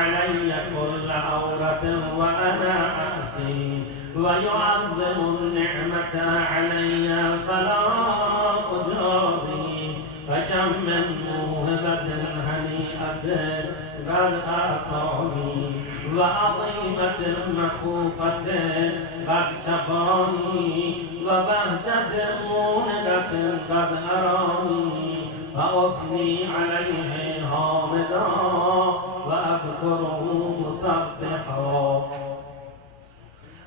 علي كل عورة وأنا أحصي ويعظم النعمة علي فلا أجازي فكم من موهبة هنيئة قد أعطاني وعظيمة مخوفة قد كفاني وبهجة مونغة قد أراني فأثني عليه حامدا وأذكره مسبحا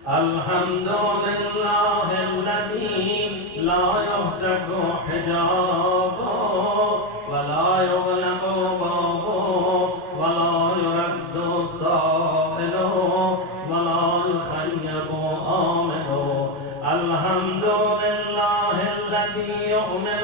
الحمد لله الذي لا يهتك حجابه ولا يغلق بابه ولا يرد سائل ولا يخيب آمل الحمد لله الذي يؤمن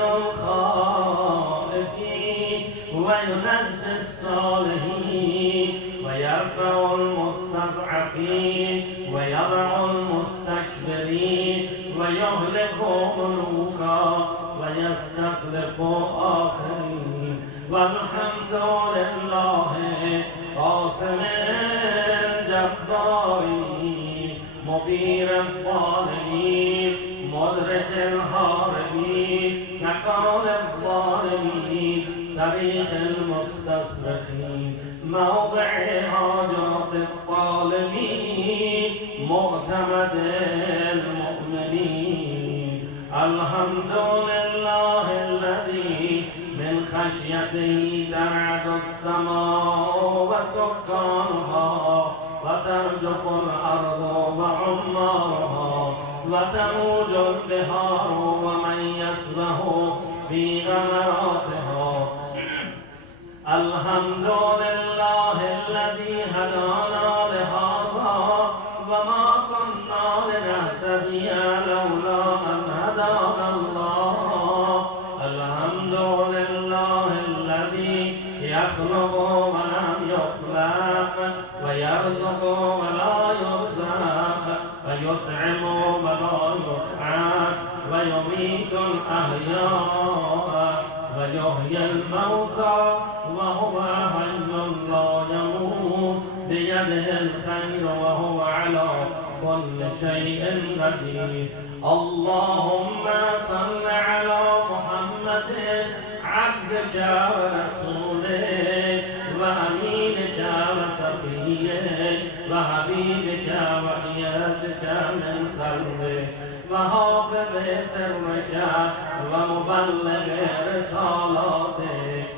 الخائفين وينجي الصالحين ويرفع المستضعفين ويضع المستكبرين ويهلك ملوكا ويستخلف آخرين والحمد لله قاسم الجبارين مبير الظالمين مدرك الهاربين نكال الظالمين صريخ المستصرخين موضع حاجات الطالبين معتمد المؤمنين الحمد لله الذي من خشيته ترعد السماء وسكانها وترجف الأرض وعمارها وتموج البحار ومن يسبح في غمراتها الحمد لله الذي هدانا لهذا وما كنا لنهتدي لولا أن هدانا الله الحمد لله الذي يخلق ولم يخلق ويرزق ولا يرزق ويطعم ولا يطعم ويميت الأحياء ويحيي الموتى وهو حي لا يموت بيده الخير وهو على كل شيء قدير اللهم صل على محمد عبدك ورسولك وأمينك وصفيك وحبيبك وخيرتك من خلقك وحافظ سرك ومبلغ رسالاتك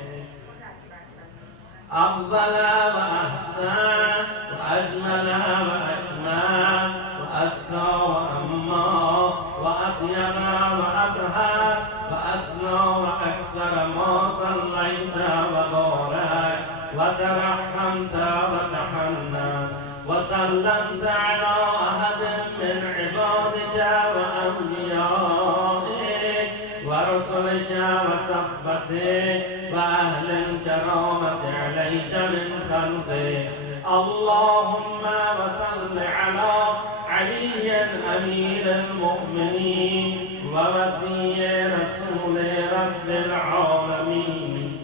أفضل وأحسن وأجمل وأجمل وأزكى وأما وأطيب وأطهر وأسنى وأكثر ما صليت وبارك وترحمت وتحنن وسلمت على أحد من عبادك وأنبيائك ورسلك وصحبتك وأهل الكرامة عليك من خلقك اللهم وصل على علي أمير المؤمنين ووصي رسول رب العالمين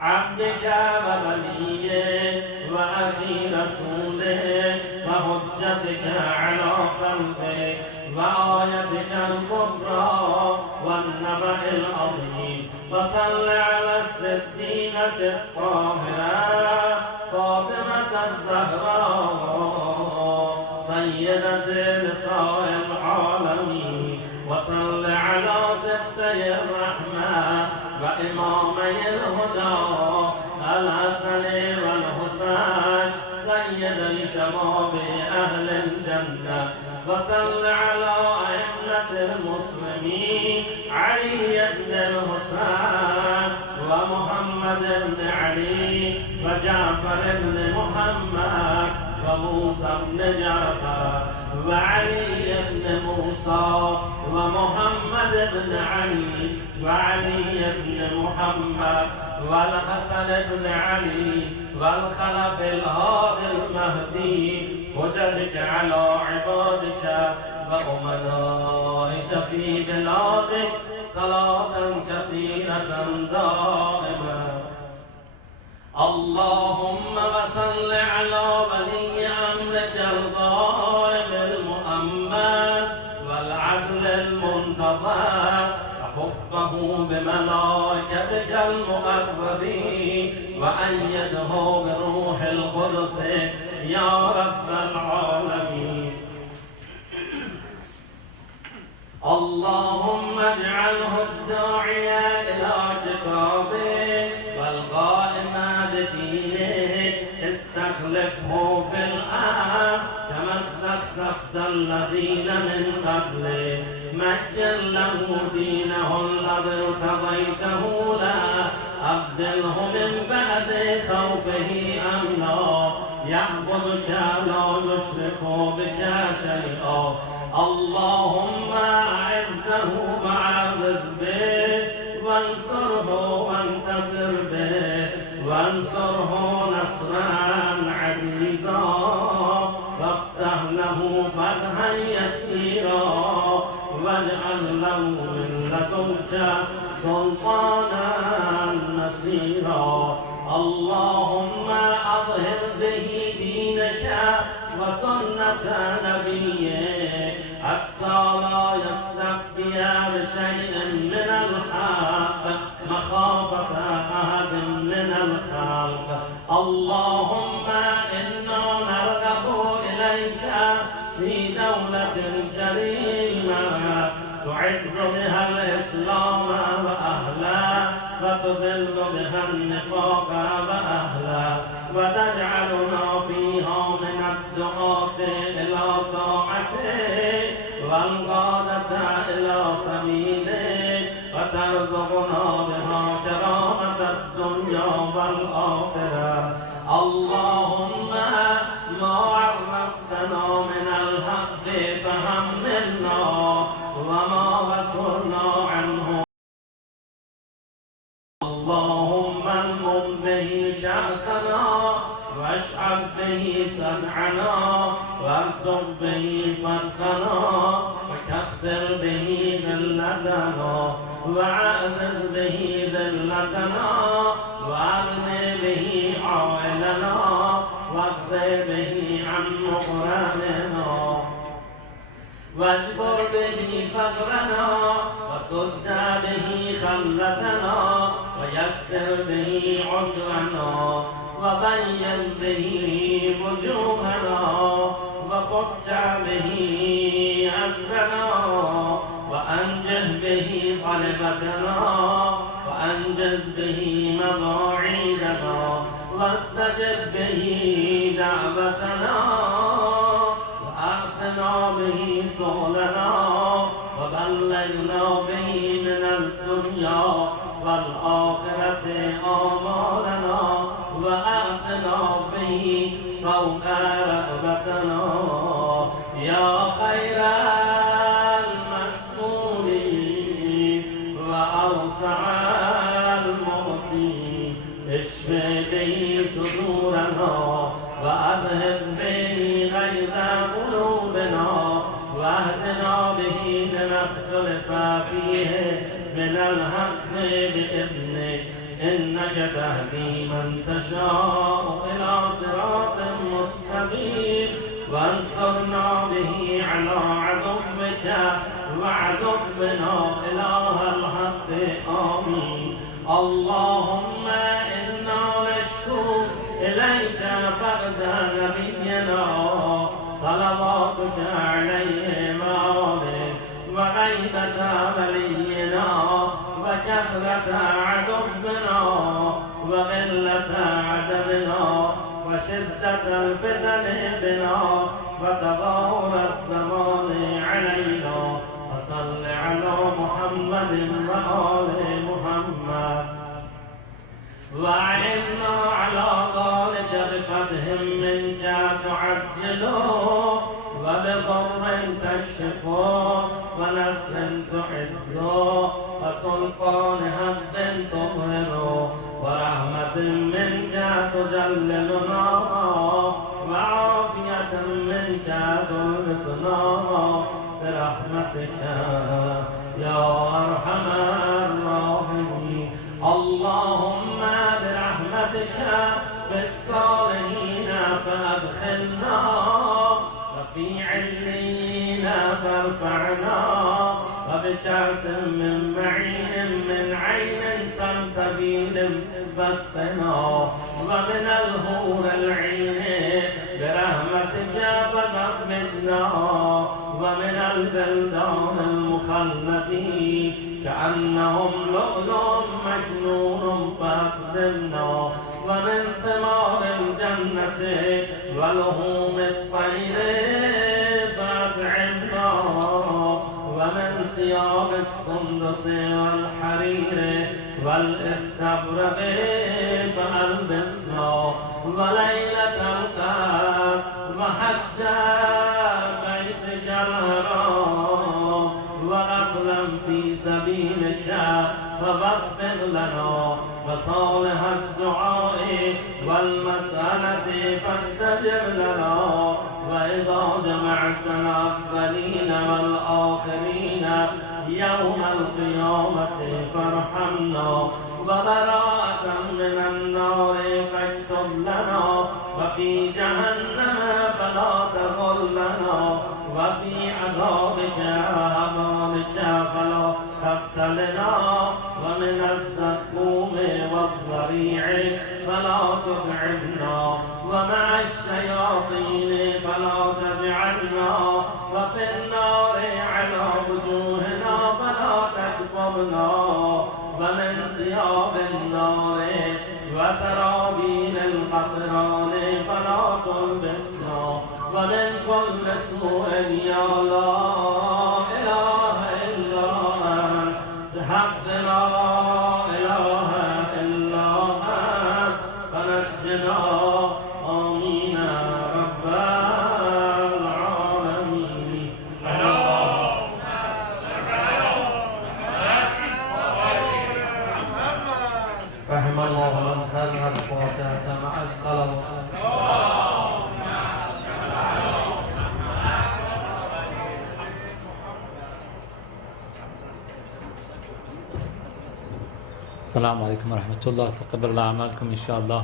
عبدك ووليك وأخي رسولك وحجتك على خلقك وآيتك الكبرى والنبأ العظيم وصل على الصديقة الطاهرة فاطمة الزهراء سيدة نساء العالمين وصل على سبتي الرحمة وإمامي الهدى الحسن والحسين سيدي شباب أهل الجنة وصل على أئمة المسلمين علي بن الحسين ومحمد بن علي وجعفر بن محمد وموسى بن جعفر وعلي بن موسى ومحمد بن علي وعلي بن محمد والحسن بن علي والخلف الهادي المهدي وجدك على عبادك وأمنائك في بلادك صلاة كثيرة دائمة اللهم وصل على المقربين وأيده بروح القدس يا رب العالمين. اللهم اجعله الداعية إلى كتابك والقائم بدينه، استخلفه في الأرض كما استخلفت الذين من قبله، مكن له دينه الذي ارتضيته له، أبدله من بعد خوفه أمنا، يعبدك لا يشرك بك شيئا. اللهم أعزه وعزز به، وانصره وانتصر به، وانصره نصرا عزيزا، وافتح له فتحا يسيرا، واجعل له من لدنك سلطانا نصيرا. اللهم أظهر به دينك وسنة نبيك حتى لا يستخفي بشيء من الحق مخافة أحد من الخلق. اللهم إنا نرغب إليك في دولة كريمة تعز بها الإسلام وأهله، وتذل بها النفاق وأهله، وتجعلنا فيها من الدعاة إلى طاعتك والقادة إلى سبيلك، وترزقنا بها كرامة الدنيا والآخرة. اللهم ما عرفتنا من الحق فحملنا، وما غصرنا عنه اللهم المم به شأثنا، واشعب به صدعنا، واكتب به فتحنا، وكثر به ذلتنا، وعزز به ذلتنا، واغني به عائلنا، واقضي به عن مقرننا، واجبر به فقرنا، وسد به خلتنا، ويسر به عسرنا، وبين به وجوهنا، وفك به أسرنا، وأنجه به طلبتنا، وأنجز به مواعيدنا، واستجب به دعوتنا، وأعطنا به سؤلنا، وبلغنا به من الدنيا والآخرة آمالنا، وأعطنا به فوق رغبتنا، يا خير المسؤولين وأوسع المعطين. اشف به صدورنا، وأذهب به غيظ قلوبنا، واهدنا به لما اختلف فيه من الحق بإذنك، إنك تهدي من تشاء إلى صراط مستقيم. وانصرنا به على عدوك وعدونا إله الحق آمين. اللهم إنا نشكو إليك فقد نبينا صلواتك عليه وآله، وغيبة ولينا، وكثرة عدونا، وقلة عددنا، وشدة الفتن بنا، وتظاهر الزمان علينا. وصل على محمد وآل محمد، وأعنا على ذلك بفتح منك تعجله، وبضر تكشفه، ونصر تعزه، وسلطان حق تظهره، ورحمة منك تجللنا، وعافية منك تلبسنا برحمتك يا أرحم الراحمين. اللهم برحمتك بالصالحين فأدخلنا، وفي عليين فارفعنا، وبكأس من معين من عين سلسبيل اسقنا ومن الحور العين برحمتك فدمجنا ومن البلدان المخلدين كأنهم لؤلؤ مكنون فأخدمنا ومن ثمار الجنة ولحوم الطير فأطعمنا ومن ثياب السندس والحرير والاستبرق فألبسنا وليلة القدر وحج بيتك الحرام وقتلا في سبيلك فاغفر لنا وصالح الدعاء والمسألة فاستجب لنا وإذا جمعتنا الأولين والآخرين يوم القيامة فارحمنا وبراءة من النار فاكتب لنا وفي جهنم فلا تضلنا وفي عذابك أمامك فلا تبتلنا ومن الزقوم والضريع فلا تطعمنا ومع الشياطين فلا تجعلنا وفي النار على وجوهنا فلا تكفرنا ومن ثياب النار وسرابيل القطران فلا تلبسنا ومن كل سوء يا لا إله إلا أنت بحق لا إله إلا أنت فنجنا آمين رب العالمين. رحم الله من خلق الفاتحة مع الصلوات. Assalamu alaikum wa rahmatullah. Taqabbalallahu a'malkum inshallah.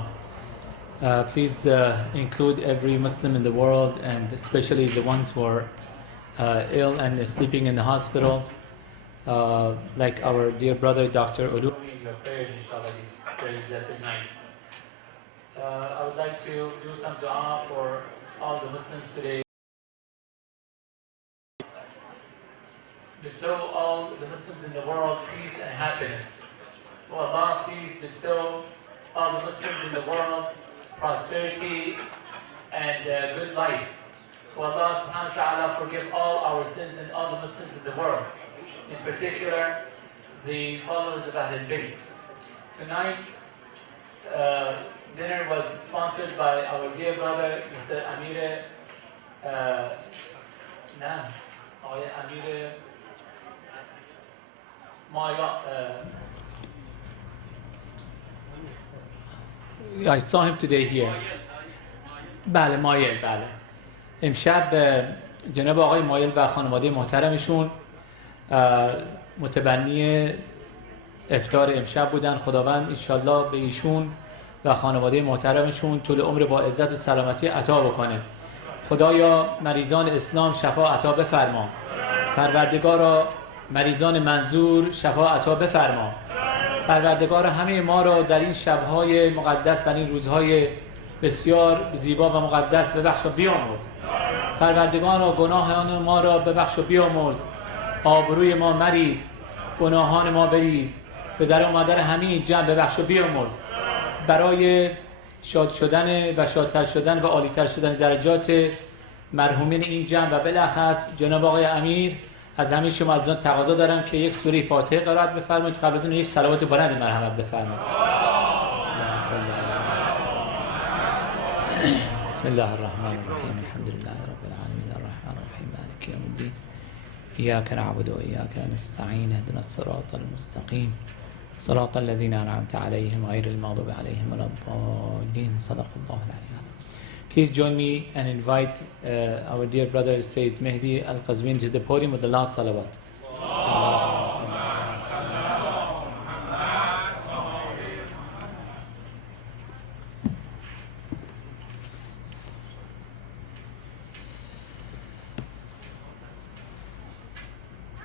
Please include every Muslim in the world, and especially the ones who are ill and sleeping in the hospitals, like our dear brother Dr. Ulu. Your prayers inshallah this very blessed night. I would like to do some dua for all the Muslims today. Bestow all the Muslims in the world peace and happiness. Oh Allah, please bestow all the Muslims in the world prosperity and good life. Oh Allah subhanahu wa ta'ala, forgive all our sins and all the Muslims in the world, in particular the followers of Ahlul Bayt. Tonight's dinner was sponsored by our dear brother Mr. Amir I saw him today here. بله مایل بله. امشب جناب آقای مایل و خانواده محترمشون متبنی افطار امشب بودن. خداوند انشالله به ایشون و خانواده محترمشون طول عمر با عزت و سلامتی عطا بکنه. خدایا مریضان اسلام شفا عطا بفرما. پروردگارا مریضان منظور شفا عطا بفرما. پروردگار همه ما را در این شب‌های مقدس و این روزهای بسیار زیبا و مقدس ببخش و بیامرز. پروردگار گناهان ما را ببخش و بیامرز. آبروی ما مریز، گناهان ما بریز. به در آمدن همین جمع ببخش و بیامرز. برای شاد شدن و شادتر شدن و عالیتر شدن درجات مرحومین این جمع و بالاخص جناب آقای امیر، از همه شما عزیزان تقاضا دارم که یک سوره فاتحه قرائت بفرمایید، قبل از اون یک صلوات بلند مرحمت بفرمایید. بسم الله الرحمن الرحیم. الحمد لله رب العالمین الرحمن الرحیم مالک یوم الدین ایاک نعبد و ایاک نستعین اهدنا الصراط المستقیم صراط الذین انعمت علیهم غیر المغضوب علیهم ولا الضالین. صدق الله العلی العظیم. Please join me and invite our dear brother Sayyid Mehdi Al-Qazwin to the podium with the last salawat.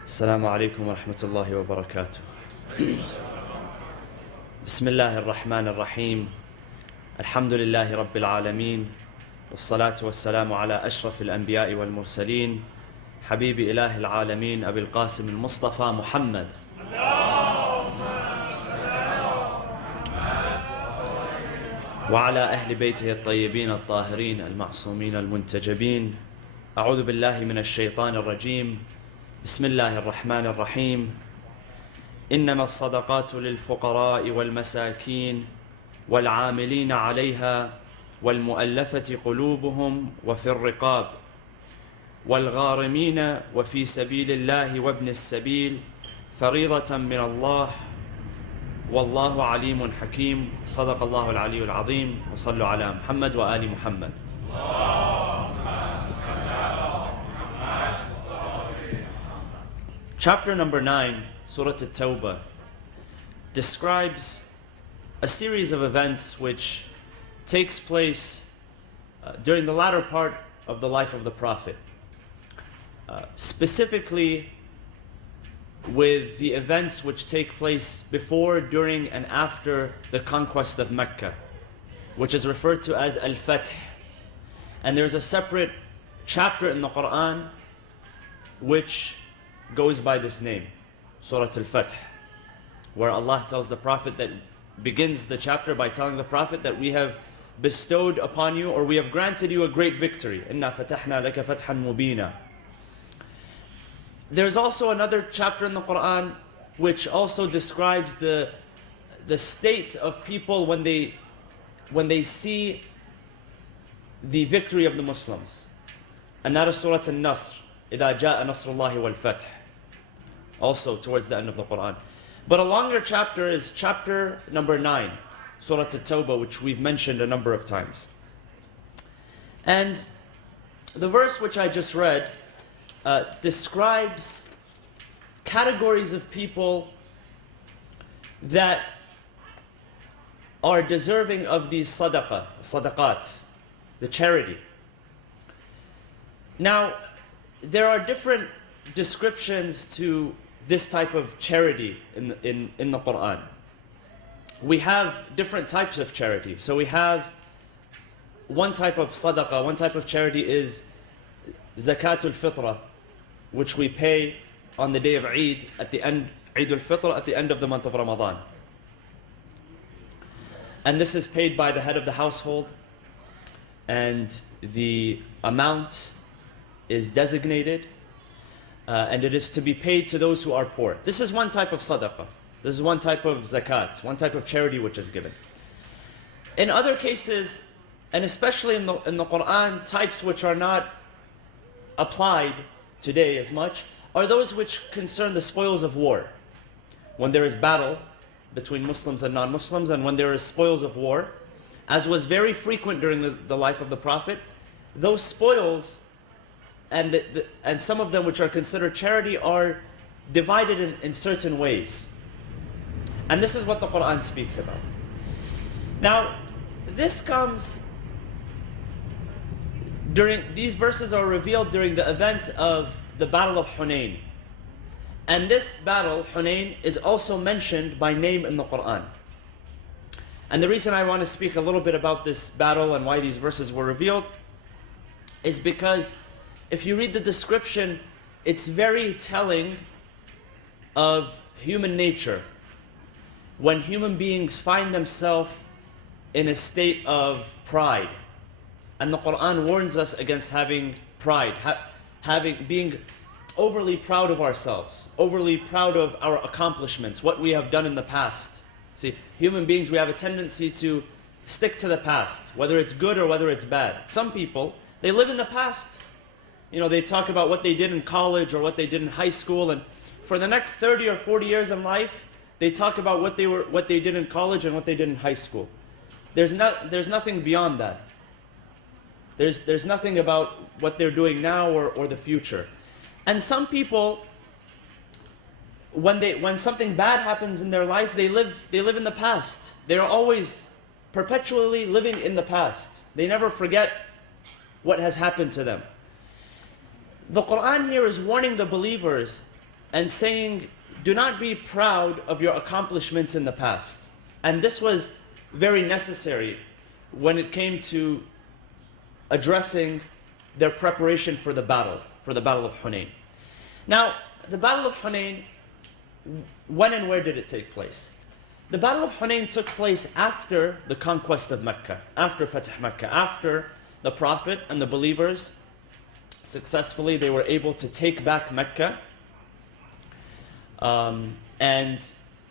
السلام عليكم ورحمة الله وبركاته. بسم الله الرحمن الرحيم الحمد لله رب العالمين والصلاة والسلام على أشرف الأنبياء والمرسلين حبيب إله العالمين أبي القاسم المصطفى محمد وعلى أهل بيته الطيبين الطاهرين المعصومين المنتجبين. أعوذ بالله من الشيطان الرجيم. بسم الله الرحمن الرحيم. إنما الصدقات للفقراء والمساكين والعاملين عليها والمؤلفة قلوبهم وفي الرقاب والغارمين وفي سبيل الله وابن السبيل فريضة من الله والله عليم حكيم. صدق الله العلي العظيم. وصلوا على محمد وآل محمد. Chapter number 9, Surah At-Tawbah, describes a series of events which takes place during the latter part of the life of the Prophet. Specifically with the events which take place before, during, and after the conquest of Mecca, which is referred to as Al-Fath. And there's a separate chapter in the Quran which goes by this name, Surah Al-Fath, where Allah tells the Prophet, that begins the chapter by telling the Prophet that we have bestowed upon you, or we have granted you, a great victory. Inna fatahna laka fathan mubina. There's also another chapter in the Quran which also describes the state of people when they see the victory of the Muslims. And that is Surah An-Nasr, إِذَا جَاءَ نَصْرُ اللَّهِ وَالْفَتْحِ, also towards the end of the Quran. But a longer chapter is chapter number 9, Surah At-Tawbah, which we've mentioned a number of times. And the verse which I just read describes categories of people that are deserving of the sadaqat, the charity. Now, there are different descriptions to this type of charity in the Quran. We have different types of charity. So we have one type of sadaqah, one type of charity is zakatul fitra, which we pay on the day of Eid, at the end, Eid al-Fitr, at the end of the month of Ramadan. And this is paid by the head of the household, and the amount is designated, and it is to be paid to those who are poor. This is one type of sadaqah. This is one type of zakat, one type of charity which is given. In other cases, and especially in the Quran, types which are not applied today as much, are those which concern the spoils of war. When there is battle between Muslims and non-Muslims, and when there is spoils of war, as was very frequent during the life of the Prophet, those spoils and some of them which are considered charity are divided in certain ways. And this is what the Quran speaks about. Now, this comes these verses are revealed during the event of the Battle of Hunayn. And this battle, Hunayn, is also mentioned by name in the Quran. And the reason I want to speak a little bit about this battle and why these verses were revealed is because if you read the description, it's very telling of human nature. When human beings find themselves in a state of pride. And the Quran warns us against having pride, being overly proud of ourselves, overly proud of our accomplishments, what we have done in the past. See, human beings, we have a tendency to stick to the past, whether it's good or whether it's bad. Some people, they live in the past. You know, they talk about what they did in college or what they did in high school, and for the next 30 or 40 years in life, they talk about what they did in college and what they did in high school. There's nothing beyond that. There's nothing about what they're doing now or the future. And some people, when something bad happens in their life, they live in the past. They're always perpetually living in the past. They never forget what has happened to them. The Quran here is warning the believers and saying, do not be proud of your accomplishments in the past. And this was very necessary when it came to addressing their preparation for the battle of Hunayn. Now, the Battle of Hunayn, when and where did it take place? The Battle of Hunayn took place after the conquest of Mecca, after Fatih Mecca, after the Prophet and the believers successfully, they were able to take back Mecca. And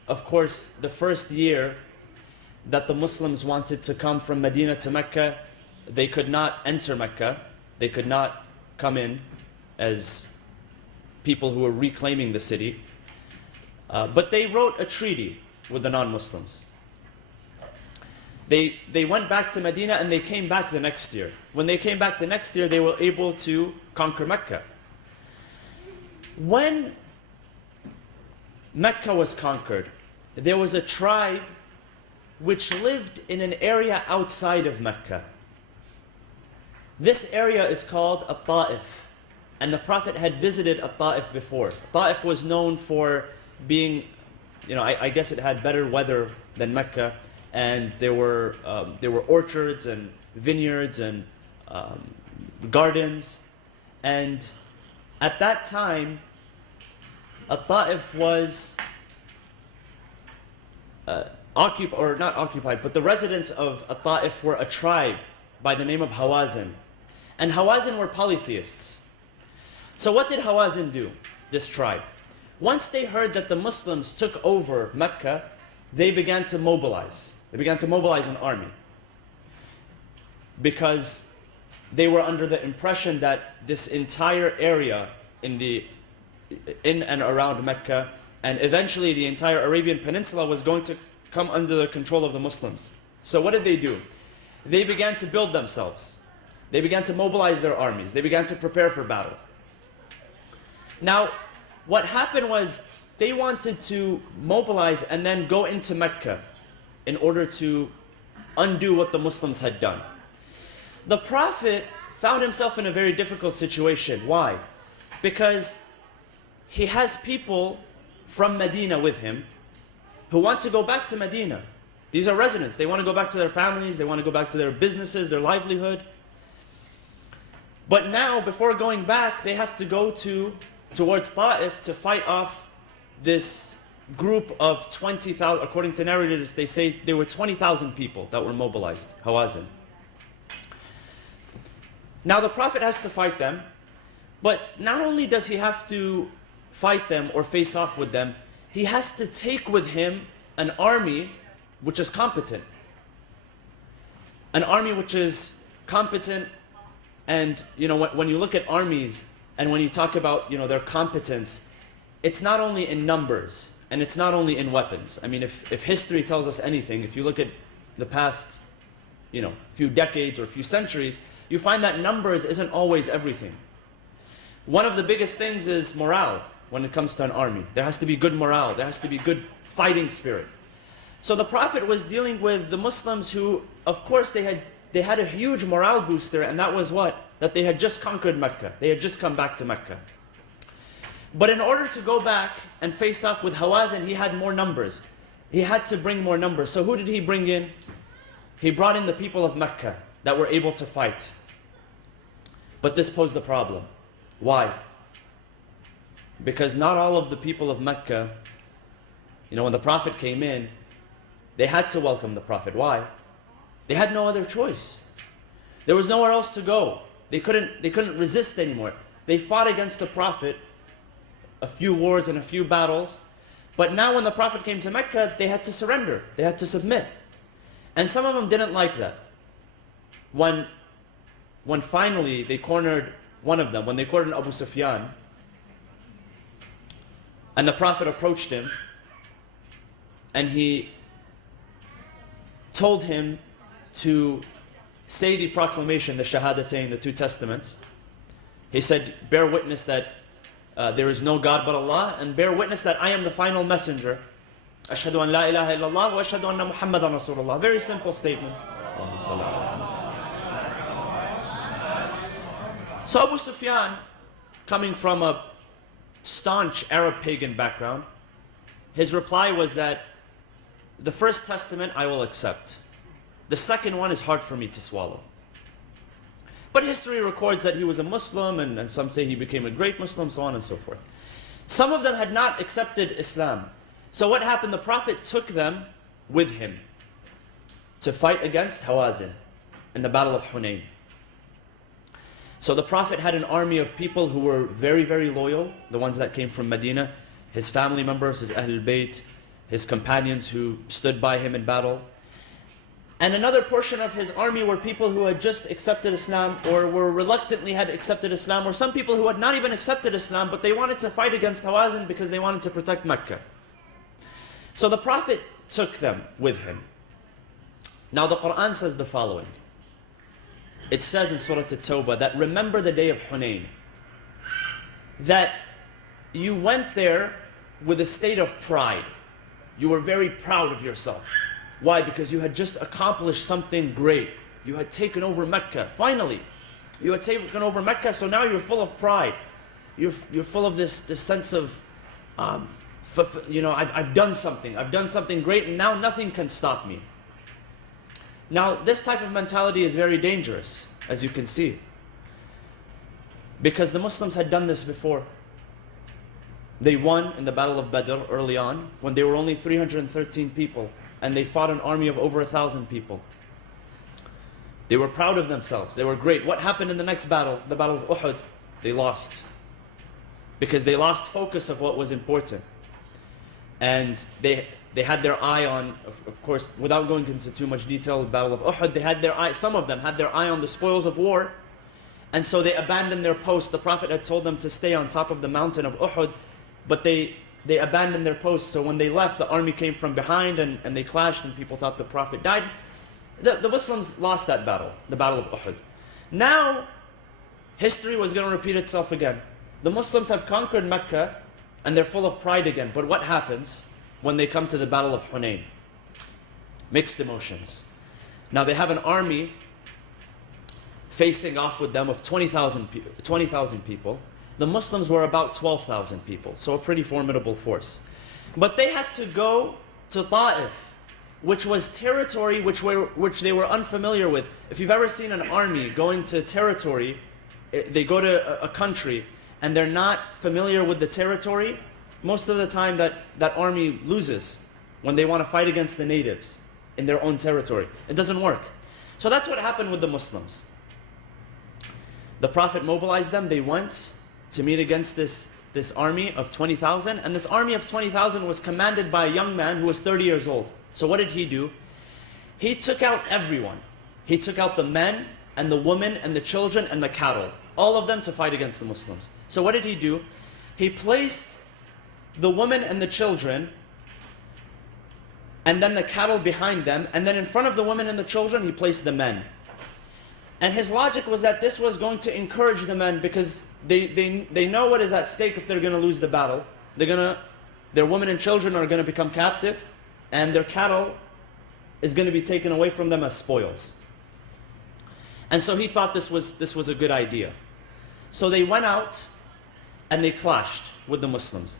of course, the first year that the Muslims wanted to come from Medina to Mecca, they could not enter Mecca. They could not come in as people who were reclaiming the city. But they wrote a treaty with the non-Muslims. They went back to Medina and they came back the next year. When they came back the next year, they were able to conquer Mecca. When Mecca was conquered, there was a tribe which lived in an area outside of Mecca. This area is called At-Ta'if, and the Prophet had visited At-Ta'if before. Ta'if was known for being, I guess it had better weather than Mecca, and there were orchards and vineyards and gardens, and at that time, At-Ta'if was not occupied, but the residents of At-Ta'if were a tribe by the name of Hawazin. And Hawazin were polytheists. So what did Hawazin do, this tribe? Once they heard that the Muslims took over Mecca, they began to mobilize. They began to mobilize an army. Because they were under the impression that this entire area in and around Mecca, and eventually the entire Arabian Peninsula, was going to come under the control of the Muslims. So what did they do? They began to build themselves. They began to mobilize their armies. They began to prepare for battle. Now, what happened was they wanted to mobilize and then go into Mecca in order to undo what the Muslims had done. The Prophet found himself in a very difficult situation. Why? Because he has people from Medina with him who want to go back to Medina. These are residents. They want to go back to their families. They want to go back to their businesses, their livelihood. But now, before going back, they have to go towards Ta'if to fight off this group of 20,000. According to narrators, they say there were 20,000 people that were mobilized, Hawazin. Now the Prophet has to fight them, but not only does he have to fight them or face off with them, he has to take with him an army which is competent. An army which is competent, and when you look at armies and when you talk about their competence, it's not only in numbers and it's not only in weapons. I mean, if history tells us anything, if you look at the past few decades or few centuries, you find that numbers isn't always everything. One of the biggest things is morale when it comes to an army. There has to be good morale. There has to be good fighting spirit. So the Prophet was dealing with the Muslims who, of course, they had a huge morale booster, and that was what? That they had just conquered Mecca. They had just come back to Mecca. But in order to go back and face off with Hawazin, he had more numbers. He had to bring more numbers. So who did he bring in? He brought in the people of Mecca that were able to fight. But this posed a problem. Why? Because not all of the people of Mecca, when the Prophet came in, they had to welcome the Prophet. Why? They had no other choice. There was nowhere else to go. They couldn't resist anymore. They fought against the Prophet a few wars and a few battles, but now when the Prophet came to Mecca, they had to surrender. They had to submit. And some of them didn't like that. When finally they cornered one of them, when they cornered Abu Sufyan, and the Prophet approached him, and he told him to say the proclamation, the Shahadatain, the two testaments. He said, bear witness that there is no God but Allah, and bear witness that I am the final messenger. Ashhadu an la ilaha illallah wa ashhadu anna Muhammadan Rasulullah. Very simple statement. So Abu Sufyan, coming from a staunch Arab pagan background, his reply was that the first testament I will accept. The second one is hard for me to swallow. But history records that he was a Muslim, and some say he became a great Muslim, so on and so forth. Some of them had not accepted Islam. So what happened? The Prophet took them with him to fight against Hawazin in the Battle of Hunayn. So the Prophet had an army of people who were very, very loyal, the ones that came from Medina, his family members, his Ahlul Bayt, his companions who stood by him in battle. And another portion of his army were people who had just accepted Islam, or were reluctantly had accepted Islam, or some people who had not even accepted Islam, but they wanted to fight against Hawazin because they wanted to protect Mecca. So the Prophet took them with him. Now the Quran says the following. It says in Surah At-Tawbah that remember the day of Hunayn, that you went there with a state of pride. You were very proud of yourself. Why? Because you had just accomplished something great. You had taken over Mecca. Finally, you had taken over Mecca, so now you're full of pride. You're full of this sense of, I've done something. I've done something great, and now nothing can stop me. Now, this type of mentality is very dangerous, as you can see, because the Muslims had done this before. They won in the Battle of Badr early on, when they were only 313 people, and they fought an army of over 1,000 people. They were proud of themselves. They were great. What happened in the next battle, the Battle of Uhud? They lost, because they lost focus of what was important. And they had their eye on, of course, without going into too much detail, the Battle of Uhud, they had their eye, some of them had their eye on the spoils of war, and so they abandoned their posts. The Prophet had told them to stay on top of the mountain of Uhud, but they abandoned their posts. So when they left, the army came from behind, and they clashed, and people thought the Prophet died. The Muslims lost that battle, the Battle of Uhud. Now, history was going to repeat itself again. The Muslims have conquered Mecca, and they're full of pride again. But what happens when they come to the Battle of Hunayn? Mixed emotions. Now they have an army facing off with them of 20,000 people. The Muslims were about 12,000 people, so a pretty formidable force. But they had to go to Ta'if, which was territory which they were unfamiliar with. If you've ever seen an army going to territory, they go to a country and they're not familiar with the territory, most of the time that army loses when they want to fight against the natives in their own territory. It doesn't work. So that's what happened with the Muslims. The Prophet mobilized them. They went to meet against this army of 20,000. And this army of 20,000 was commanded by a young man who was 30 years old. So what did he do? He took out everyone. He took out the men and the women and the children and the cattle. All of them to fight against the Muslims. So what did he do? He placed the women and the children and then the cattle behind them, and then in front of the women and the children he placed the men. And his logic was that this was going to encourage the men, because they know what is at stake if they're going to lose the battle. Their women and children are going to become captive, and their cattle is going to be taken away from them as spoils. And so he thought this was a good idea. So they went out and they clashed with the Muslims.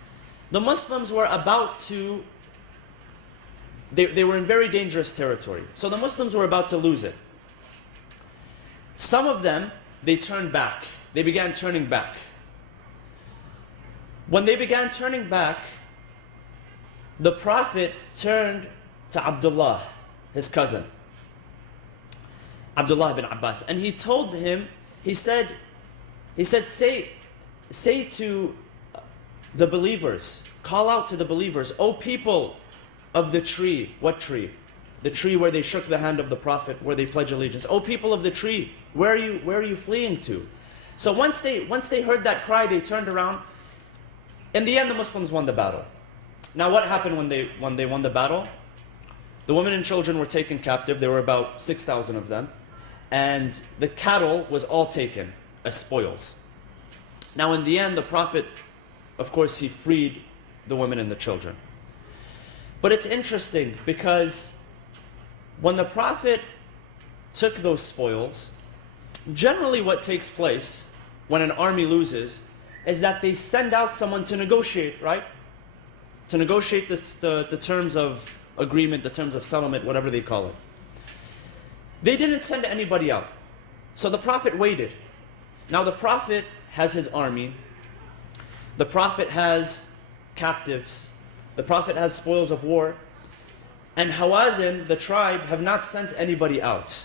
The Muslims were about to, they were in very dangerous territory. So the Muslims were about to lose it. Some of them, they turned back. They began turning back. When they began turning back, the Prophet turned to Abdullah, his cousin, Abdullah bin Abbas, and he told him, he said, say to the believers, call out to the believers, O people of the tree. What tree? The tree where they shook the hand of the Prophet, where they pledge allegiance. O people of the tree, where are you fleeing to? So once they heard that cry, they turned around. In the end, the Muslims won the battle. Now what happened when they won the battle? The women and children were taken captive. There were about 6,000 of them. And the cattle was all taken as spoils. Now in the end, the Prophet, of course, he freed the women and the children. But it's interesting because when the Prophet took those spoils, generally what takes place when an army loses is that they send out someone to negotiate, right? To negotiate the terms of agreement, the terms of settlement, whatever they call it. They didn't send anybody out. So the Prophet waited. Now the Prophet has his army. The Prophet has captives. The Prophet has spoils of war. And Hawazin, the tribe, have not sent anybody out.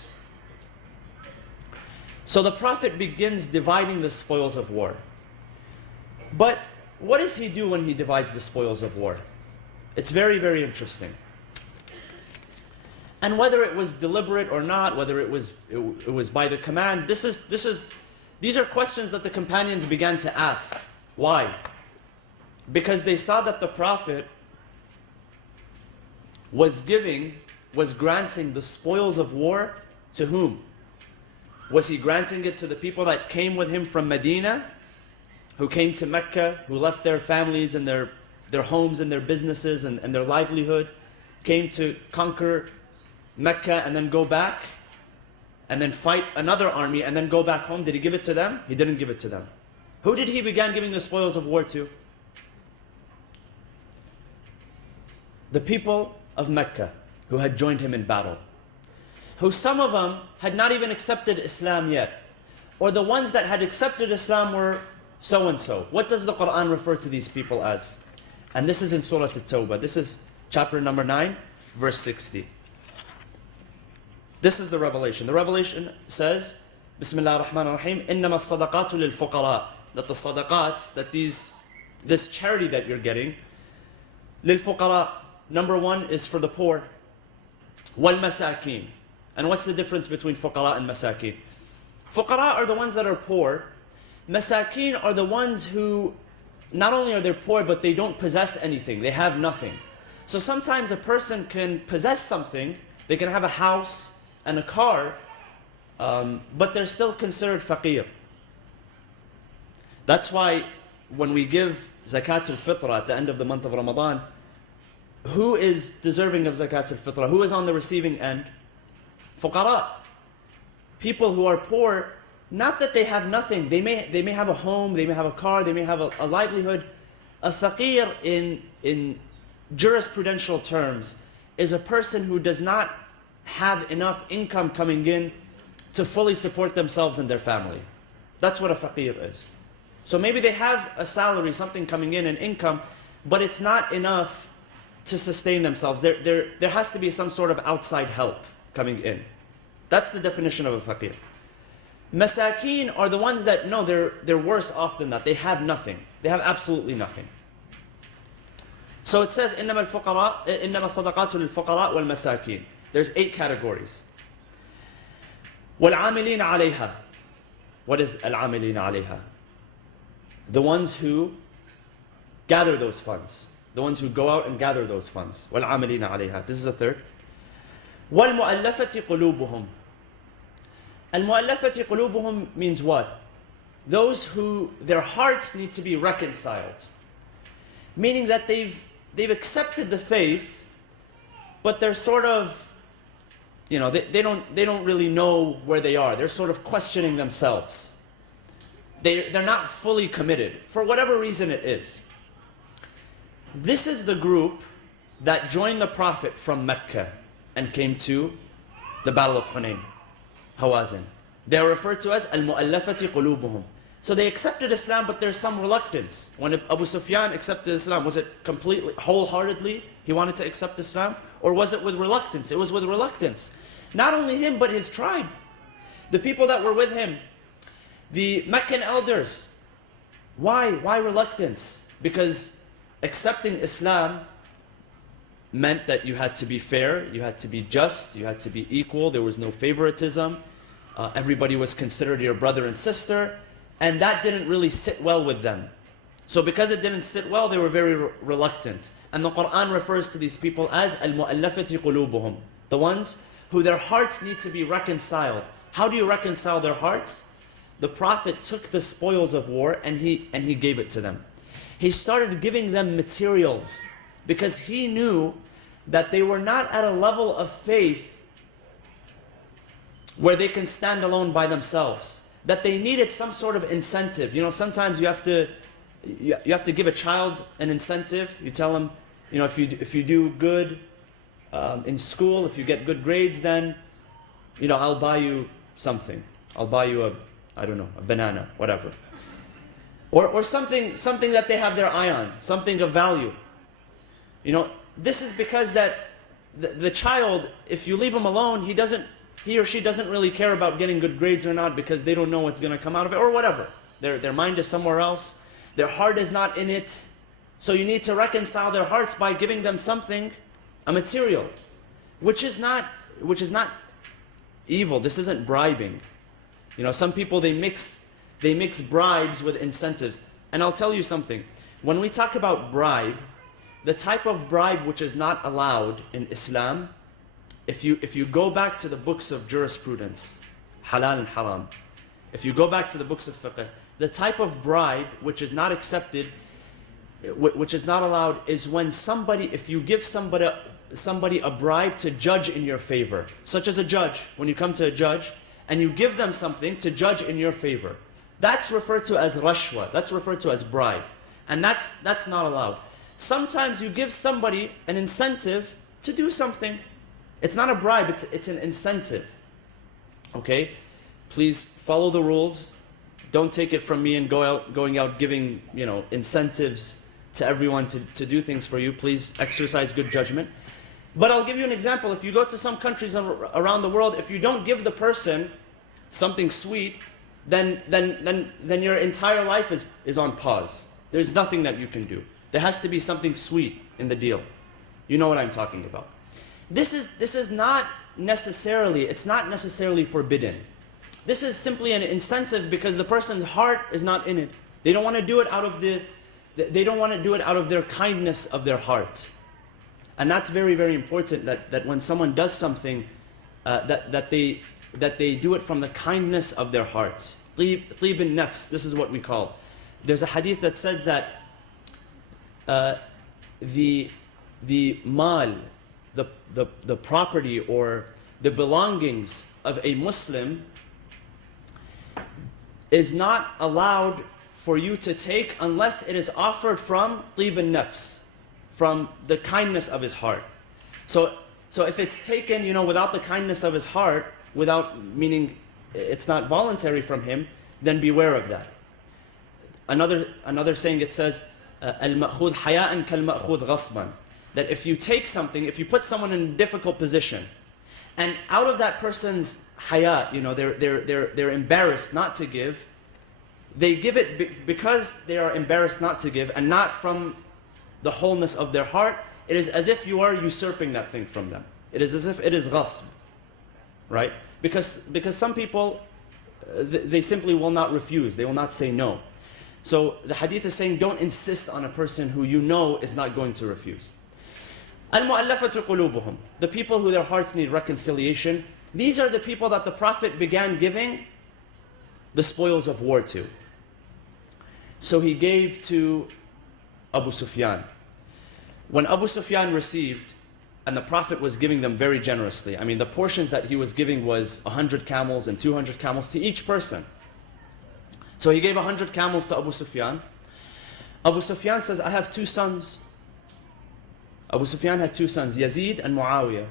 So the Prophet begins dividing the spoils of war. But what does he do when he divides the spoils of war? It's very, very interesting. And whether it was deliberate or not, whether it was by the command, these are questions that the companions began to ask. Why? Because they saw that the Prophet was granting the spoils of war to whom? Was he granting it to the people that came with him from Medina, who came to Mecca, who left their families and their homes and their businesses and their livelihood, came to conquer Mecca and then go back, and then fight another army and then go back home? Did he give it to them? He didn't give it to them. Who did he begin giving the spoils of war to? The people of Mecca who had joined him in battle, who some of them had not even accepted Islam yet, or the ones that had accepted Islam were so-and-so. What does the Quran refer to these people as? And this is in Surah At-Tawbah. This is chapter number 9, verse 60. This is the revelation. The revelation says, Bismillah ar-Rahman ar-Rahim, إِنَّمَا الصَّدَقَاتُ لِلْفُقَرَاءِ That the sadaqat, that this charity that you're getting, لِلْفُقَرَاء, number one is for the poor. وَالْمَسَاكِينَ. And what's the difference between fuqara and masakin? Fuqara are the ones that are poor. Masakin are the ones who, not only are they poor, but they don't possess anything. They have nothing. So sometimes a person can possess something. They can have a house and a car, but they're still considered faqir. That's why when we give zakat al-fitra at the end of the month of Ramadan, who is deserving of zakat al-fitra? Who is on the receiving end? Fuqara. People who are poor, not that they have nothing. They may have a home, they may have a car, they may have a livelihood. A faqir in jurisprudential terms is a person who does not have enough income coming in to fully support themselves and their family. That's what a faqir is. So maybe they have a salary, something coming in, an income, but it's not enough to sustain themselves. There has to be some sort of outside help coming in. That's the definition of a faqir. Masakin are the ones that, no, they're worse off than that. They have nothing. They have absolutely nothing. So it says, إِنَّمَا الصَّدَقَاتُ لِلْفُقَرَاءِ وَالْمَسَاكِينَ. There's 8 categories. وَالْعَامِلِينَ عَلَيْهَا. What is الْعَامِلِينَ عَلَيْهَا? The ones who gather those funds. The ones who go out and gather those funds. وَالْعَامِلِينَ عَلَيْهَا. This is the third. وَالْمُؤَلَّفَةِ قُلُوبُهُمْ. Al-mu'allafati qulubuhum means what? Those who their hearts need to be reconciled. Meaning that they've accepted the faith, but they're sort of, they don't really know where they are. They're sort of questioning themselves. They're not fully committed, for whatever reason it is. This is the group that joined the Prophet from Mecca and came to the Battle of Hunayn. Hawazin. They are referred to as al-mu'allafati qulubuhum. So they accepted Islam, but there's some reluctance. When Abu Sufyan accepted Islam, was it completely, wholeheartedly, he wanted to accept Islam? Or was it with reluctance? It was with reluctance. Not only him, but his tribe. The people that were with him. The Meccan elders. Why? Why reluctance? Because accepting Islam meant that you had to be fair, you had to be just, you had to be equal, there was no favoritism. Everybody was considered your brother and sister, and that didn't really sit well with them. So because it didn't sit well, they were very reluctant. And the Quran refers to these people as al-mu'allafati qulubuhum, the ones who their hearts need to be reconciled. How do you reconcile their hearts? The Prophet took the spoils of war and he gave it to them. He started giving them materials because he knew that they were not at a level of faith where they can stand alone by themselves. That they needed some sort of incentive. Sometimes you have to give a child an incentive. You tell him, if you do good, in school, if you get good grades, then, I'll buy you something. I'll buy you I don't know, a banana, whatever. Or something that they have their eye on, something of value. This is because that the child, if you leave him alone, he or she doesn't really care about getting good grades or not, because they don't know what's going to come out of it, or whatever. Their mind is somewhere else. Their heart is not in it. So you need to reconcile their hearts by giving them something, a material, which is not evil. This isn't bribing. Some people, they mix bribes with incentives. And I'll tell you something. When we talk about bribe, the type of bribe which is not allowed in Islam, if you go back to the books of jurisprudence, halal and haram, if you go back to the books of fiqh, the type of bribe which is not accepted, which is not allowed, is when if you give somebody a bribe to judge in your favor, such as a judge. When you come to a judge and you give them something to judge in your favor, that's referred to as rashwa. That's referred to as bribe, and that's not allowed. Sometimes you give somebody an incentive to do something. It's not a bribe, it's an incentive. Okay? Please follow the rules. Don't take it from me and going out giving, incentives to everyone to do things for you. Please exercise good judgment. But I'll give you an example. If you go to some countries around the world, if you don't give the person something sweet, then your entire life is on pause. There's nothing that you can do. There has to be something sweet in the deal. You know what I'm talking about. This is not necessarily, it's not necessarily forbidden. This is simply an incentive because the person's heart is not in it. They don't want to do it out of their kindness of their heart. And that's very, very important, that when someone does something, that they do it from the kindness of their hearts. Tib al-nafs, this is what we call. There's a hadith that says that the mal, the property or the belongings of a Muslim is not allowed for you to take unless it is offered from tib al-nafs, from the kindness of his heart. So if it's taken, without the kindness of his heart, meaning it's not voluntary from him, then beware of that. Another saying, it says, al-ma'khud haya'an kal-ma'khud ghasban, that if you take something, if you put someone in a difficult position, and out of that person's haya, they're embarrassed not to give, they give it because they are embarrassed not to give, and not from the wholeness of their heart. It is as if you are usurping that thing from them. It is as if it is ghasb, right? Because some people, they simply will not refuse. They will not say no. So the hadith is saying, don't insist on a person who you know is not going to refuse. Al-mu'allafatu qulubuhum, the people who their hearts need reconciliation. These are the people that the Prophet began giving the spoils of war to. So he gave to Abu Sufyan. When Abu Sufyan received, and the Prophet was giving them very generously. I mean, the portions that he was giving was 100 camels and 200 camels to each person. So he gave 100 camels to Abu Sufyan. Abu Sufyan says, I have two sons. Abu Sufyan had two sons, Yazid and Muawiyah.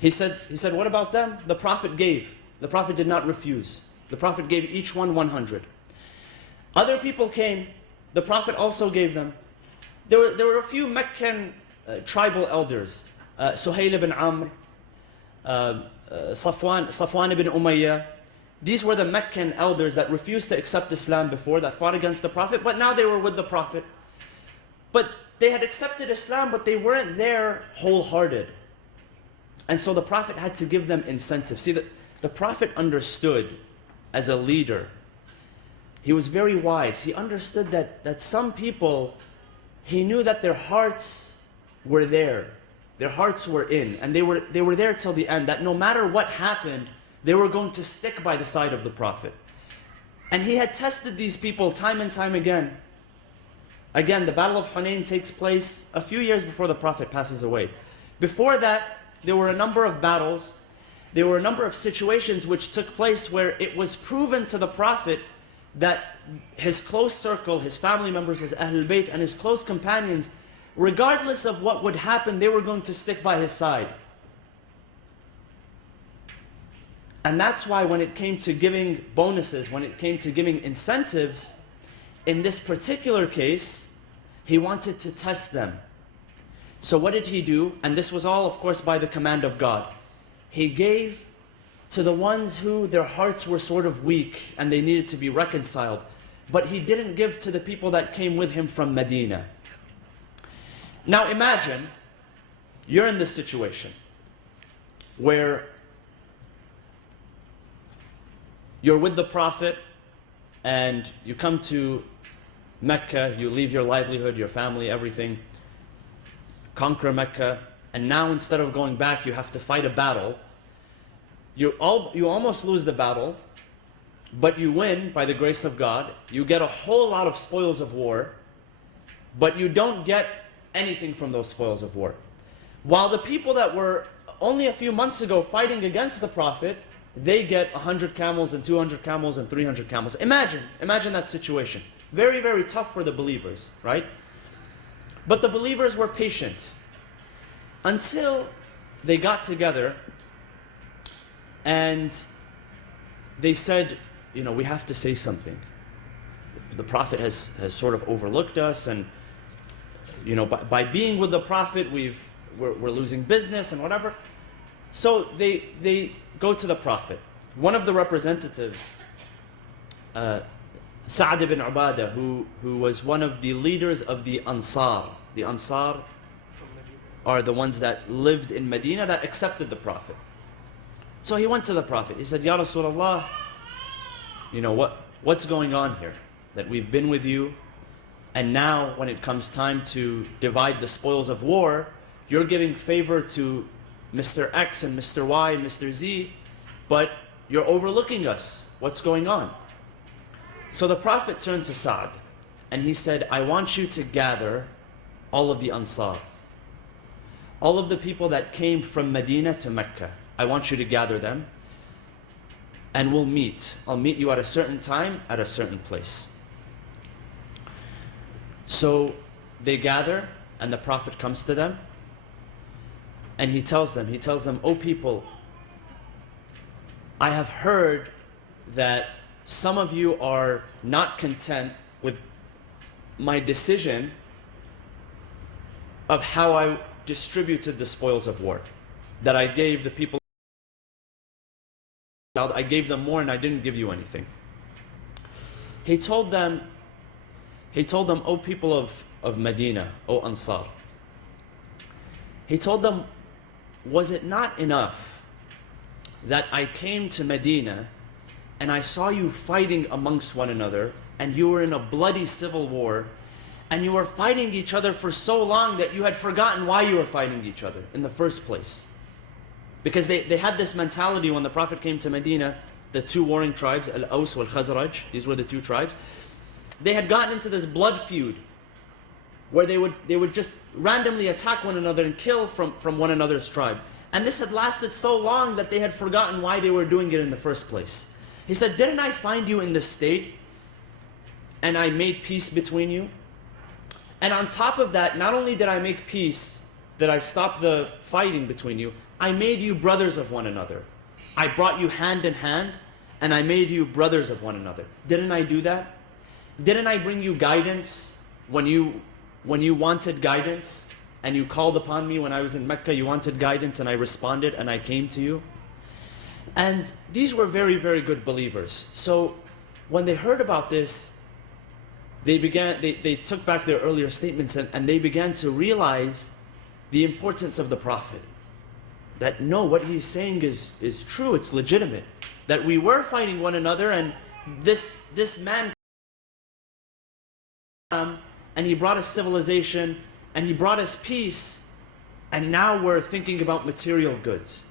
He said, what about them? The Prophet gave. The Prophet did not refuse. The Prophet gave each one 100. Other people came. The Prophet also gave them. There were a few Meccan tribal elders, Suhail ibn Amr, Safwan ibn Umayyah. These were the Meccan elders that refused to accept Islam before, that fought against the Prophet, but now they were with the Prophet. But they had accepted Islam, but they weren't there wholehearted. And so the Prophet had to give them incentives. See, the Prophet understood as a leader. He was very wise. He understood that some people, he knew that their hearts were there. Their hearts were in. And they were there till the end. That no matter what happened, they were going to stick by the side of the Prophet. And he had tested these people time and time again. Again, the Battle of Hunayn takes place a few years before the Prophet passes away. Before that, there were a number of battles. There were a number of situations which took place where it was proven to the Prophet that his close circle, his family members, his Ahlul Bayt, and his close companions regardless of what would happen, they were going to stick by his side. And that's why when it came to giving bonuses, when it came to giving incentives, in this particular case, he wanted to test them. So what did he do? And this was all, of course, by the command of God. He gave to the ones who their hearts were sort of weak and they needed to be reconciled. But he didn't give to the people that came with him from Medina. Now imagine you're in this situation where you're with the Prophet and you come to Mecca, you leave your livelihood, your family, everything, conquer Mecca, and now instead of going back, you have to fight a battle. You almost lose the battle, but you win by the grace of God. You get a whole lot of spoils of war, but you don't get anything from those spoils of war. While the people that were only a few months ago fighting against the Prophet, they get 100 camels and 200 camels and 300 camels. Imagine that situation. Very, very tough for the believers, right? But the believers were patient until they got together and they said, you know, we have to say something. The Prophet has sort of overlooked us, and you know, by being with the Prophet, we're losing business and whatever. So they go to the Prophet. One of the representatives, Sa'd ibn Ubadah, who was one of the leaders of the Ansar. The Ansar are the ones that lived in Medina that accepted the Prophet. So he went to the Prophet. He said, Ya Rasulullah, you know, what's going on here? That we've been with you, and now when it comes time to divide the spoils of war, you're giving favor to Mr. X and Mr. Y and Mr. Z, but you're overlooking us. What's going on? So the Prophet turned to Sa'd and he said, I want you to gather all of the Ansar, all of the people that came from Medina to Mecca. I want you to gather them and we'll meet. I'll meet you at a certain time, at a certain place. So they gather and the Prophet comes to them and he tells them, O people, I have heard that some of you are not content with my decision of how I distributed the spoils of war. That I gave the people, I gave them more and I didn't give you anything. He told them, O people of Medina, O Ansar. He told them, was it not enough that I came to Medina and I saw you fighting amongst one another, and you were in a bloody civil war, and you were fighting each other for so long that you had forgotten why you were fighting each other in the first place? Because they had this mentality when the Prophet came to Medina, the two warring tribes, Al-Aws wal-Khazraj, these were the two tribes, they had gotten into this blood feud where they would just randomly attack one another and kill from one another's tribe. And this had lasted so long that they had forgotten why they were doing it in the first place. He said, didn't I find you in this state and I made peace between you? And on top of that, not only did I make peace, that I stopped the fighting between you, I made you brothers of one another. I brought you hand in hand and I made you brothers of one another. Didn't I do that? Didn't I bring you guidance when you wanted guidance and you called upon me when I was in Mecca? You wanted guidance and I responded and I came to you. And these were very, very good believers. So when they heard about this, they took back their earlier statements and they began to realize the importance of the Prophet. That no, what he's saying is true, it's legitimate. That we were fighting one another and this man and he brought us civilization and he brought us peace, and now we're thinking about material goods.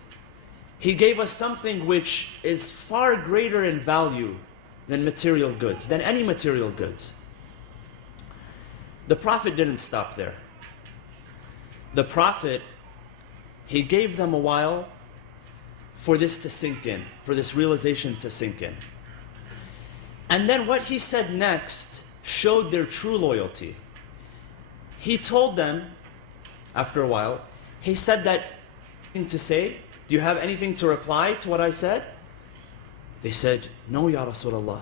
He gave us something which is far greater in value than material goods, than any material goods. The Prophet didn't stop there. The Prophet, he gave them a while for this to sink in, for this realization to sink in. And then what he said next showed their true loyalty. He told them after a while, he said that, "Anything to say? Do you have anything to reply to what I said?" They said, "No, Ya Rasulullah.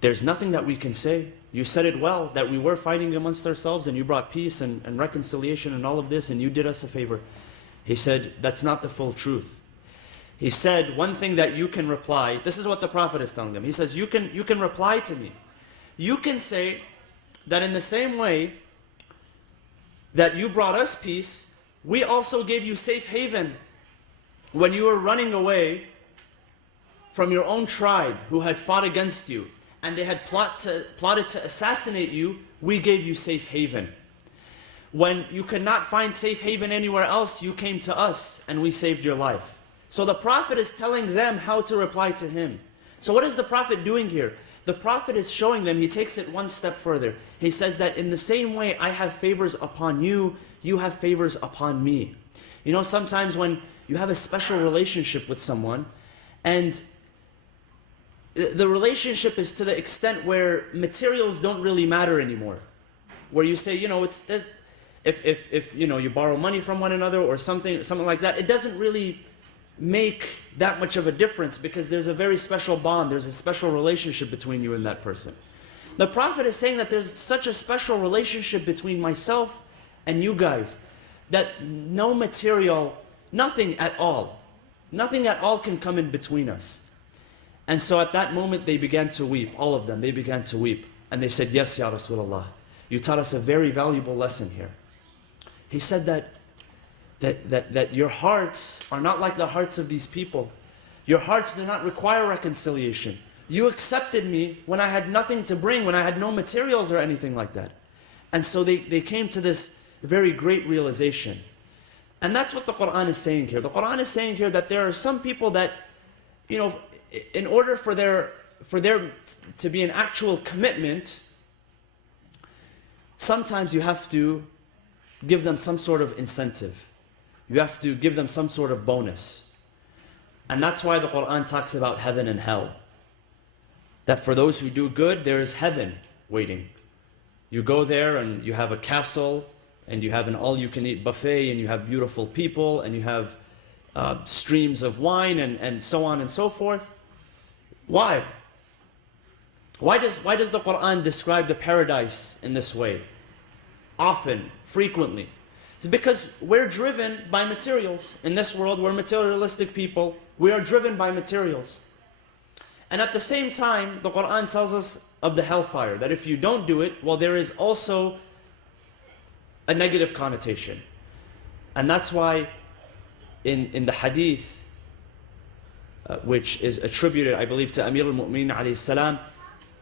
There's nothing that we can say. You said it well, that we were fighting amongst ourselves and you brought peace and reconciliation and all of this and you did us a favor." He said, "That's not the full truth." He said, "One thing that you can reply," this is what the Prophet is telling them. He says, you can reply to me. You can say that in the same way that you brought us peace, we also gave you safe haven when you were running away from your own tribe who had fought against you and they had plotted to assassinate you. We gave you safe haven. When you could not find safe haven anywhere else, you came to us and we saved your life. So the Prophet is telling them how to reply to him. So what is the Prophet doing here? The Prophet is showing them, he takes it one step further. He says that in the same way I have favors upon you, you have favors upon me. You know, sometimes when you have a special relationship with someone and the relationship is to the extent where materials don't really matter anymore. Where you say, you know, if you know, you borrow money from one another or something like that, it doesn't really make that much of a difference because there's a very special bond, there's a special relationship between you and that person. The Prophet is saying that there's such a special relationship between myself and you guys that no material, nothing at all can come in between us. And so at that moment they began to weep, all of them, they began to weep. And they said, "Yes, Ya Rasulullah, you taught us a very valuable lesson here." He said that your hearts are not like the hearts of these people. Your hearts do not require reconciliation. You accepted me when I had nothing to bring, when I had no materials or anything like that. And so they came to this very great realization. And that's what the Quran is saying here. The Quran is saying here that there are some people that, you know, in order for there to be an actual commitment, sometimes you have to give them some sort of incentive. You have to give them some sort of bonus. And that's why the Quran talks about heaven and hell. That for those who do good, there is heaven waiting. You go there and you have a castle, and you have an all-you-can-eat buffet, and you have beautiful people, and you have streams of wine, and so on and so forth. Why? Why does the Quran describe the paradise in this way? Often, frequently. It's because we're driven by materials. In this world, we're materialistic people. We are driven by materials. And at the same time, the Quran tells us of the hellfire, that if you don't do it, well, there is also a negative connotation. And that's why in the hadith, which is attributed, I believe, to Amir al-Mu'mineen alayhi salam,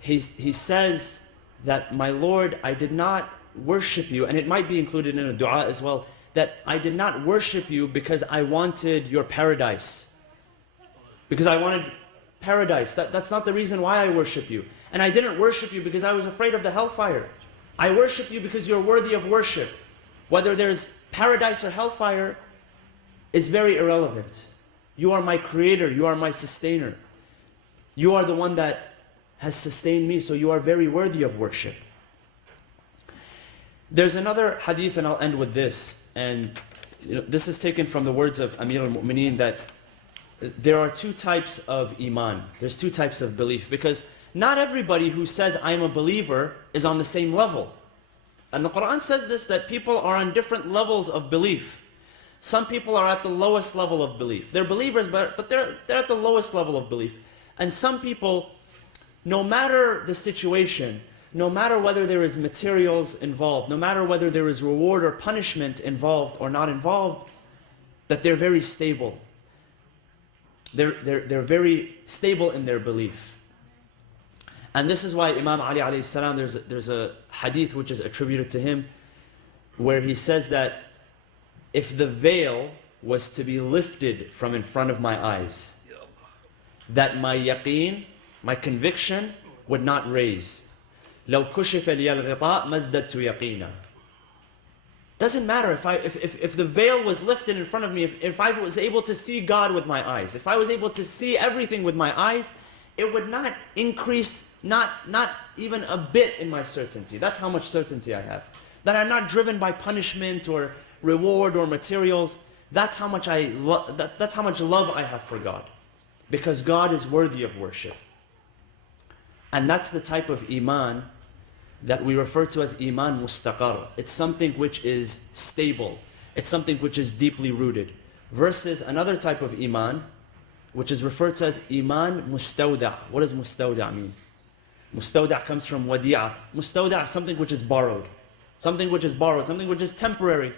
he says that, "My Lord, I did not worship you," and it might be included in a dua as well, that I did not worship you because I wanted your paradise. Because I wanted paradise. That's not the reason why I worship you. And I didn't worship you because I was afraid of the hellfire. I worship you because you're worthy of worship. Whether there's paradise or hellfire is very irrelevant. You are my creator, you are my sustainer. You are the one that has sustained me, so you are very worthy of worship. There's another hadith, and I'll end with this. And this is taken from the words of Amir al-Mu'mineen, that there are two types of iman. There's two types of belief. Because not everybody who says, "I'm a believer," is on the same level. And the Quran says this, that people are on different levels of belief. Some people are at the lowest level of belief. They're believers, but they're at the lowest level of belief. And some people, no matter the situation, no matter whether there is materials involved, no matter whether there is reward or punishment involved or not involved, that they're very stable. They're very stable in their belief. And this is why Imam Ali alayhi salam, there's a hadith which is attributed to him, where he says that if the veil was to be lifted from in front of my eyes, that my yaqeen, my conviction, would not raise. لو كشف لي الغطاء ما ازددت يقينا. Doesn't matter if the veil was lifted in front of me, if I was able to see God with my eyes, if I was able to see everything with my eyes, it would not increase, not even a bit in my certainty. That's how much certainty I have. that are not driven by punishment or reward or materials. That's how much that's how much love I have for God, because God is worthy of worship. And that's the type of iman that we refer to as iman mustaqar. It's something which is stable. It's something which is deeply rooted. Versus another type of iman, which is referred to as iman mustawda'. What does mustawda' mean? Mustawda' comes from wadi'a. Mustawda' is something which is borrowed. Something which is borrowed, something which is temporary.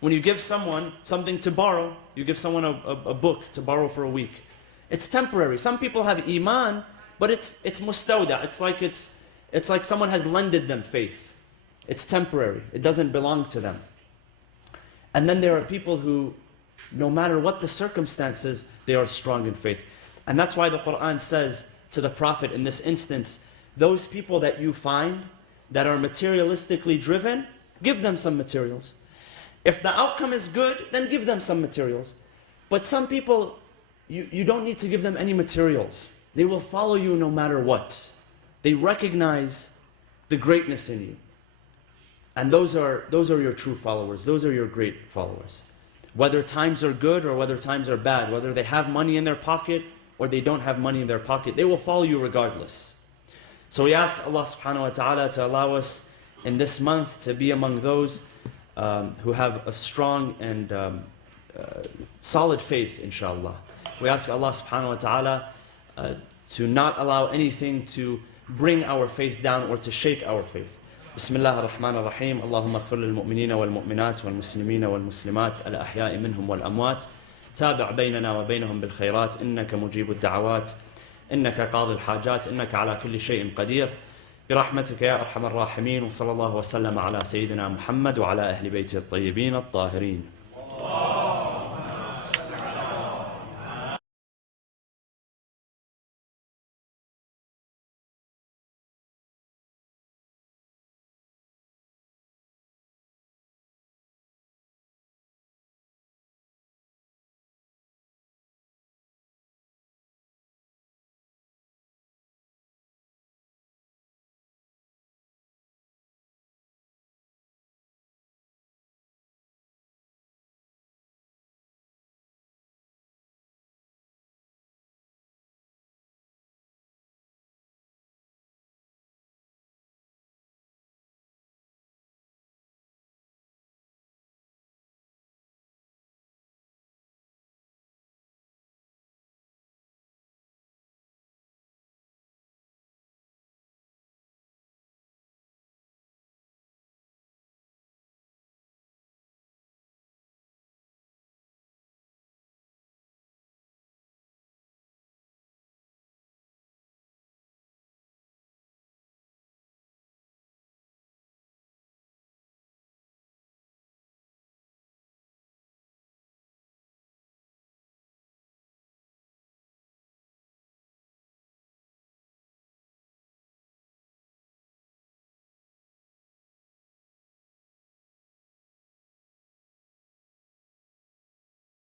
When you give someone something to borrow, you give someone a book to borrow for a week. It's temporary. Some people have iman, but it's mustawda'. It's like someone has lended them faith. It's temporary. It doesn't belong to them. And then there are people who, no matter what the circumstances, they are strong in faith. And that's why the Quran says to the Prophet in this instance, those people that you find that are materialistically driven, give them some materials. If the outcome is good, then give them some materials. But some people, you don't need to give them any materials. They will follow you no matter what. They recognize the greatness in you. And those are your true followers. Those are your great followers. Whether times are good or whether times are bad, whether they have money in their pocket or they don't have money in their pocket, they will follow you regardless. So we ask Allah subhanahu wa ta'ala to allow us in this month to be among those who have a strong and solid faith, inshallah. We ask Allah subhanahu wa ta'ala to not allow anything to bring our faith down or to shake our faith. بسم الله الرحمن الرحيم اللهم اغفر للمؤمنين والمؤمنات والمسلمين والمسلمات الأحياء منهم والأموات تابع بيننا وبينهم بالخيرات إنك مجيب الدعوات إنك قاضي الحاجات إنك على كل شيء قدير برحمتك يا أرحم الراحمين وصلى الله وسلم على سيدنا محمد وعلى أهل بيته الطيبين الطاهرين.